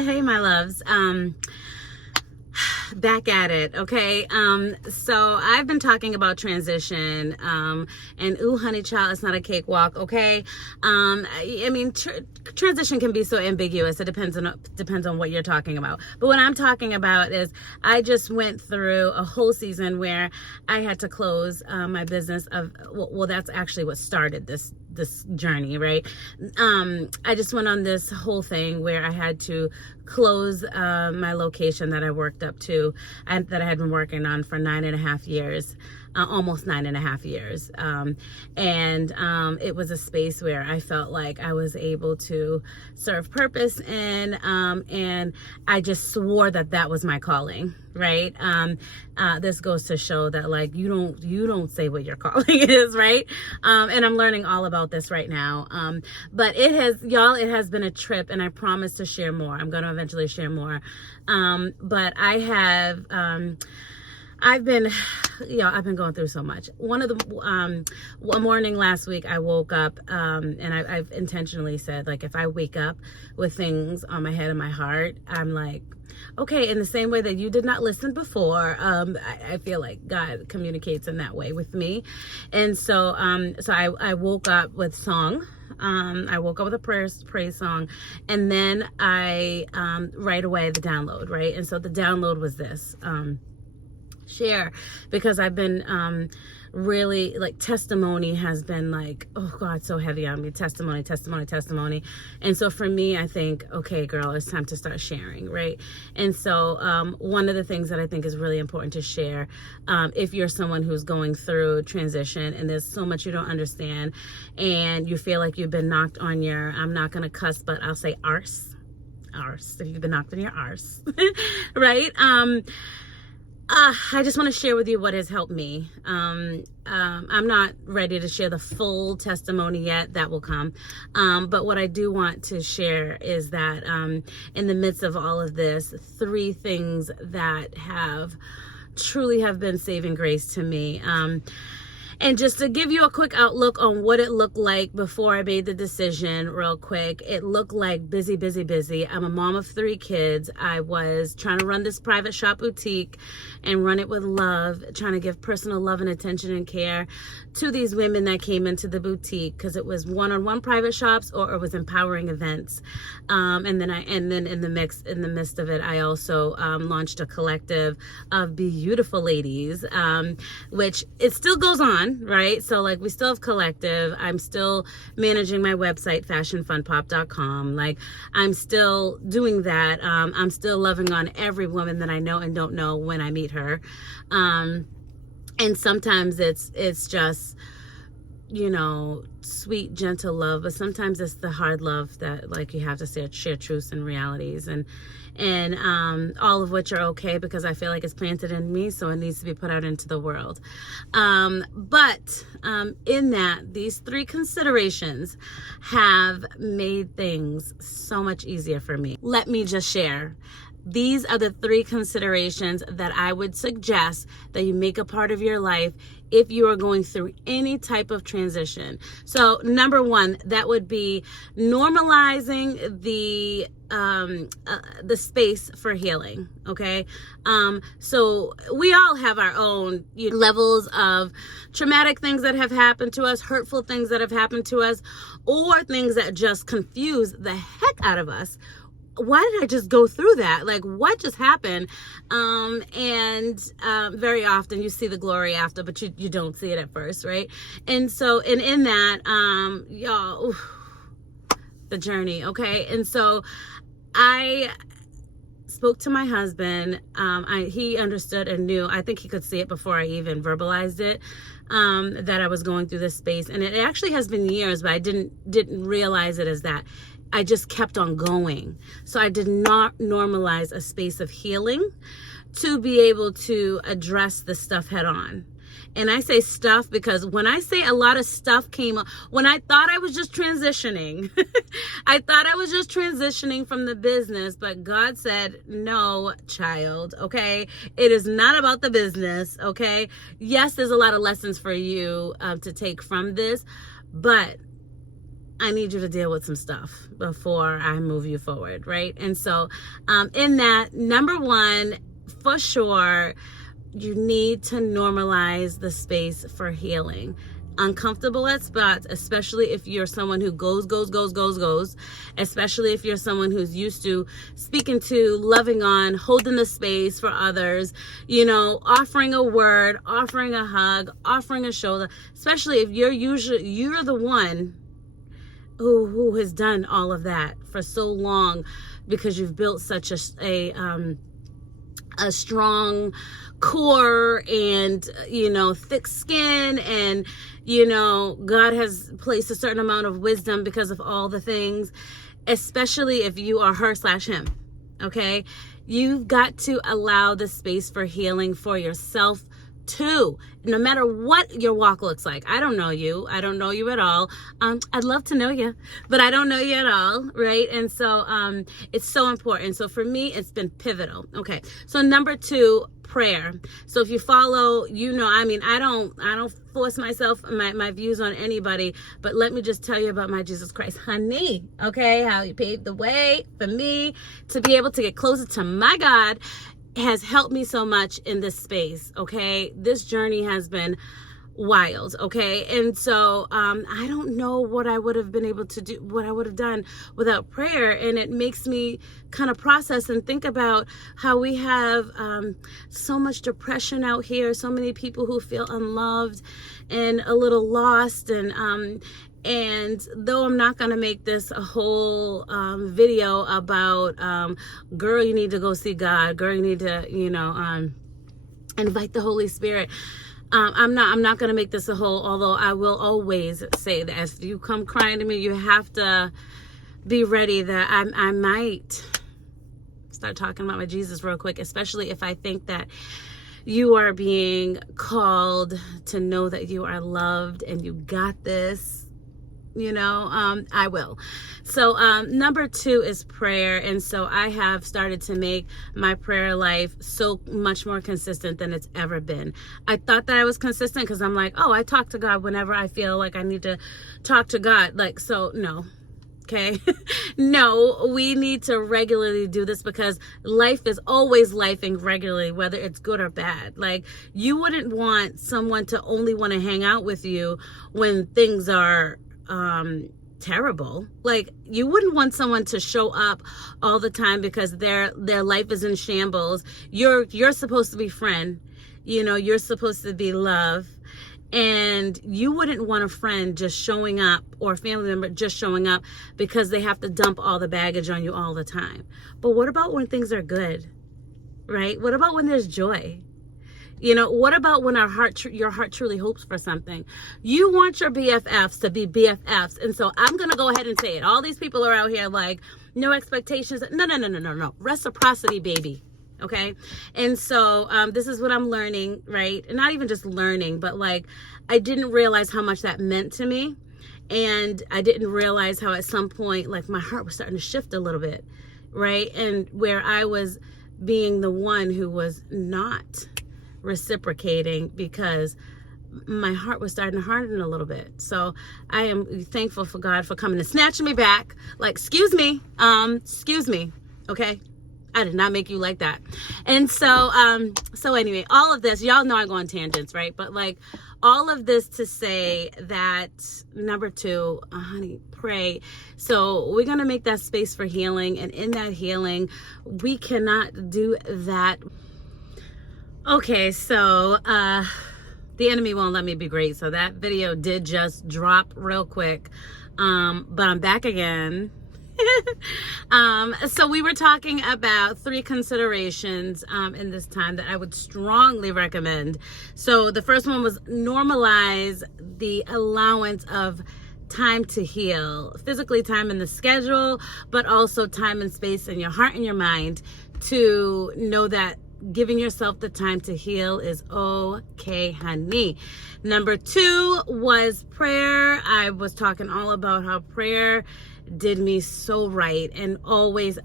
Hey, my loves. Back at it, okay? So I've been talking about transition, and ooh, honey child, it's not a cakewalk, okay? I mean, transition can be so ambiguous. It depends on what you're talking about. But what I'm talking about is I just went through a whole season where I had to close my business of, well, that's actually what started this journey, right? I just went on this whole thing where I had to close my location that I worked up to and that I had been working on for 9.5 years, almost 9.5 years. It was a space where I felt like I was able to serve purpose in, and I just swore that was my calling, right? This goes to show that, like, you don't say what your calling is, right? And I'm learning all about this right now. But it has been a trip, and I promise to share more. I'm going to eventually share more. But I've been going through so much. One morning last week, I woke up, and I've intentionally said, like, if I wake up with things on my head and my heart, I'm like, okay, in the same way that you did not listen before, I feel like God communicates in that way with me. And so I woke up with song. I woke up with a praise song, and then I right away the download, right? And so the download was this. Share, because I've been really, like, testimony has been like, oh God, so heavy on me. Testimony. And so for me, I think, okay, girl, it's time to start sharing, right? And so one of the things that I think is really important to share, if you're someone who's going through transition and there's so much you don't understand and you feel like you've been knocked on your, I'm not going to cuss, but I'll say arse, if you've been knocked on your arse, right? I just want to share with you what has helped me. I'm not ready to share the full testimony yet. That will come. But what I do want to share is that in the midst of all of this, 3 things that truly have been saving grace to me. And just to give you a quick outlook on what it looked like before I made the decision real quick, it looked like busy. I'm a mom of 3 kids. I was trying to run this private shop boutique and run it with love, trying to give personal love and attention and care to these women that came into the boutique, because it was one-on-one private shops or it was empowering events. And then in the midst of it, I also launched a collective of beautiful ladies, which it still goes on. Right? So, like, we still have collective. I'm still managing my website, fashionfunpop.com. Like, I'm still doing that. I'm still loving on every woman that I know and don't know when I meet her. And sometimes it's just, sweet, gentle love, but sometimes it's the hard love that, like, you have to share truths and realities, and all of which are okay because I feel like it's planted in me, so it needs to be put out into the world. But in that, these 3 considerations have made things so much easier for me. Let me just share. These are the 3 considerations that I would suggest that you make a part of your life if you are going through any type of transition. So number 1, that would be normalizing the space for healing. Okay. So we all have our own levels of traumatic things that have happened to us, hurtful things that have happened to us, or things that just confuse the heck out of us. Why did I just go through that? Like, what just happened? Very often you see the glory after, but you don't see it at first, right? And so, and in that, y'all, the journey, okay? And so I spoke to my husband. He understood and knew. I think he could see it before I even verbalized it, that I was going through this space. And it actually has been years, but I didn't realize it as that. I just kept on going. So I did not normalize a space of healing to be able to address the stuff head on. And I say stuff because when I say a lot of stuff came up, when I thought I was just transitioning, I thought I was just transitioning from the business, but God said, no, child, okay? It is not about the business, okay? Yes, there's a lot of lessons for you to take from this, but I need you to deal with some stuff before I move you forward, right? And so in that, number one, for sure, you need to normalize the space for healing. Uncomfortable at spots, especially if you're someone who goes, especially if you're someone who's used to speaking to, loving on, holding the space for others, you know, offering a word, offering a hug, offering a shoulder, especially if you're the one who has done all of that for so long because you've built such a strong core and, you know, thick skin, and, you know, God has placed a certain amount of wisdom because of all the things, especially if you are her/him. Okay, you've got to allow the space for healing for yourself too, no matter what your walk looks like. I don't know you at all. I'd love to know you, but I don't know you at all, right? And so it's so important. So for me, it's been pivotal. Okay, so number two, prayer. So if you follow, you know, I mean, I don't force my views on anybody, but let me just tell you about my Jesus Christ, honey. Okay, how he paved the way for me to be able to get closer to my God has helped me so much in this space. Okay, this journey has been wild. Okay, and so I don't know what I would have been able to do, what I would have done without prayer. And it makes me kind of process and think about how we have so much depression out here, so many people who feel unloved and a little lost, and though I'm not going to make this a whole video about, girl, you need to go see God, girl, you need to, you know, invite the Holy Spirit. I'm not going to make this a whole, although I will always say that if you come crying to me, you have to be ready that I might start talking about my Jesus real quick, especially if I think that you are being called to know that you are loved and you got this. You know, I will. So number two is prayer. And so I have started to make my prayer life so much more consistent than it's ever been. I thought that I was consistent because I'm like, oh, I talk to God whenever I feel like I need to talk to God. Like, so no. Okay. No, we need to regularly do this because life is always lifing regularly, whether it's good or bad. Like, you wouldn't want someone to only want to hang out with you when things are terrible. Like, you wouldn't want someone to show up all the time because their life is in shambles. You're supposed to be friend, you know, you're supposed to be love, and you wouldn't want a friend just showing up or a family member just showing up because they have to dump all the baggage on you all the time. But what about when things are good, right? What about when there's joy? You know, what about when your heart truly hopes for something? You want your BFFs to be BFFs. And so I'm going to go ahead and say it. All these people are out here like, no expectations. No. Reciprocity, baby. Okay. And so this is what I'm learning, right? And not even just learning, but like, I didn't realize how much that meant to me. And I didn't realize how at some point, like, my heart was starting to shift a little bit, right? And where I was being the one who was not reciprocating because my heart was starting to harden a little bit. So I am thankful for God for coming and snatching me back. Like, excuse me. Okay. I did not make you like that. And so anyway, all of this, y'all know I go on tangents, right? But like, all of this to say that number two, honey, pray. So we're going to make that space for healing. And in that healing, we cannot do that. Okay, so the enemy won't let me be great. So that video did just drop real quick. But I'm back again. So we were talking about 3 considerations in this time that I would strongly recommend. So the first one was normalize the allowance of time to heal, physically, time in the schedule, but also time and space in your heart and your mind to know that giving yourself the time to heal is okay, honey. Number 2 was prayer. I was talking all about how prayer did me so right and always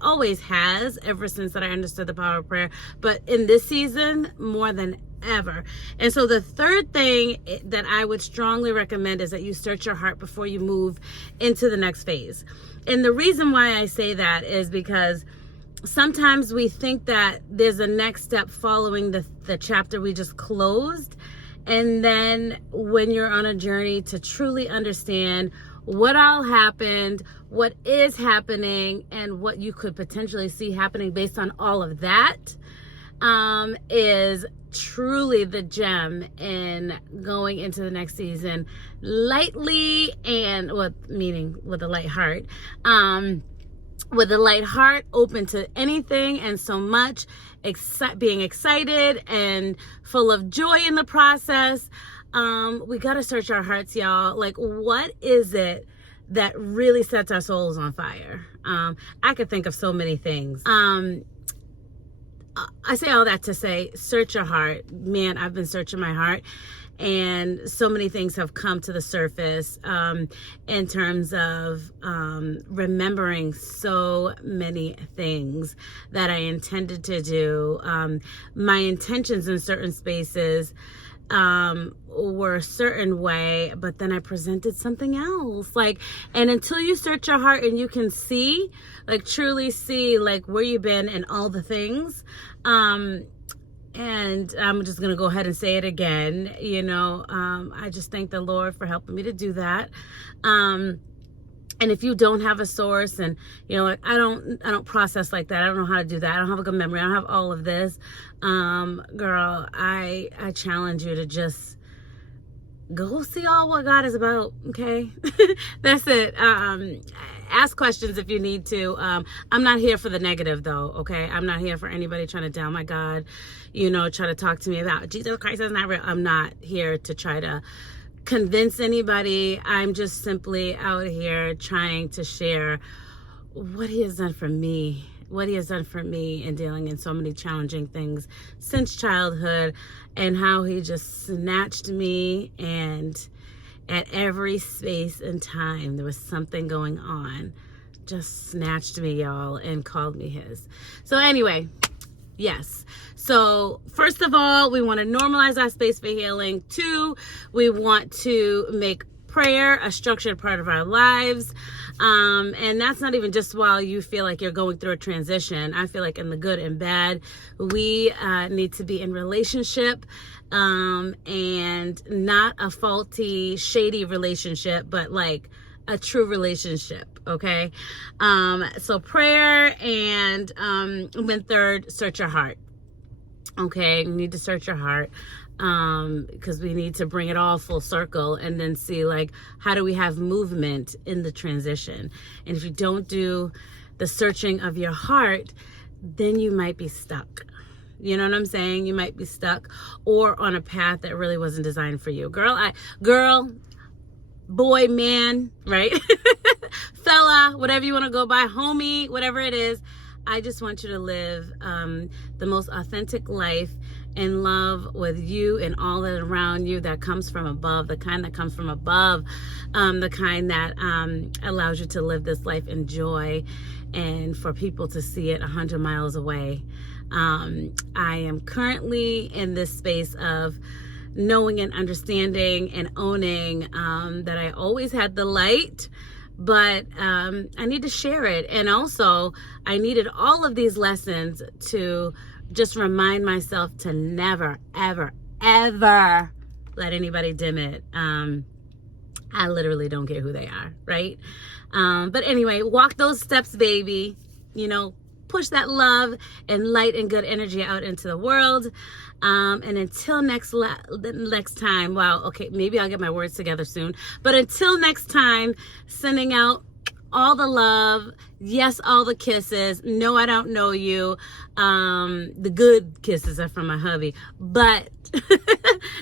has ever since that I understood the power of prayer. But in this season, more than ever. And so the third thing that I would strongly recommend is that you search your heart before you move into the next phase. And the reason why I say that is because sometimes we think that there's a next step following the chapter we just closed. And then when you're on a journey to truly understand what all happened, what is happening, and what you could potentially see happening based on all of that, is truly the gem in going into the next season lightly and with a light heart. With a light heart, open to anything and so much, being excited and full of joy in the process. We got to search our hearts, y'all. Like, what is it that really sets our souls on fire? I could think of so many things. I say all that to say, search your heart. Man, I've been searching my heart, and so many things have come to the surface in terms of remembering so many things that I intended to do. My intentions in certain spaces were a certain way, but then I presented something else. And until you search your heart and you can see, truly see, where you've been and all the things, and I'm just going to go ahead and say it again, I just thank the Lord for helping me to do that. And if you don't have a source, and I don't process like that. I don't know how to do that. I don't have a good memory. I don't have all of this. Girl, I challenge you to just go see all what God is about. Okay. That's it. Ask questions if you need to. I'm not here for the negative though. Okay. I'm not here for anybody trying to down my God, try to talk to me about Jesus Christ is not real. I'm not here to try to convince anybody. I'm just simply out here trying to share what he has done for me, in dealing in so many challenging things since childhood, and how he just snatched me, and at every space and time there was something going on, just snatched me, y'all, and called me his. So anyway, yes. So first of all, we want to normalize our space for healing. 2, we want to make prayer a structured part of our lives. And that's not even just while you feel like you're going through a transition. I feel like in the good and bad, we need to be in relationship, and not a faulty, shady relationship, but a true relationship. Okay. So prayer, and then third, search your heart. Okay. You need to search your heart, because we need to bring it all full circle and then see how do we have movement in the transition. And if you don't do the searching of your heart, then you might be stuck. You know what I'm saying? You might be stuck or on a path that really wasn't designed for you. Girl, boy, man, right? Fella, whatever you want to go by, homie, whatever it is. I just want you to live the most authentic life in love with you and all that around you, that comes from above, the kind that comes from above, the kind that allows you to live this life in joy and for people to see it 100 miles away. I am currently in this space of knowing and understanding and owning that I always had the light, but I need to share it. And also, I needed all of these lessons to just remind myself to never, ever, ever let anybody dim it. I literally don't care who they are, right? But anyway, walk those steps, baby. Push that love and light and good energy out into the world. And until next time, wow, okay, maybe I'll get my words together soon. But until next time, sending out all the love. Yes, all the kisses. No, I don't know you. The good kisses are from my hubby. But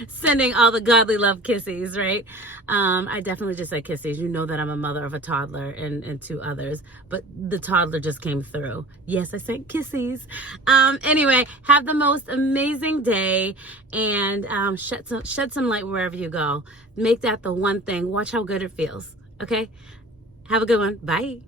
sending all the godly love kisses, right? I definitely just said kisses. You know that I'm a mother of a toddler and 2 others. But the toddler just came through. Yes, I said kisses. Anyway, have the most amazing day. And shed some light wherever you go. Make that the one thing. Watch how good it feels. Okay? Have a good one. Bye.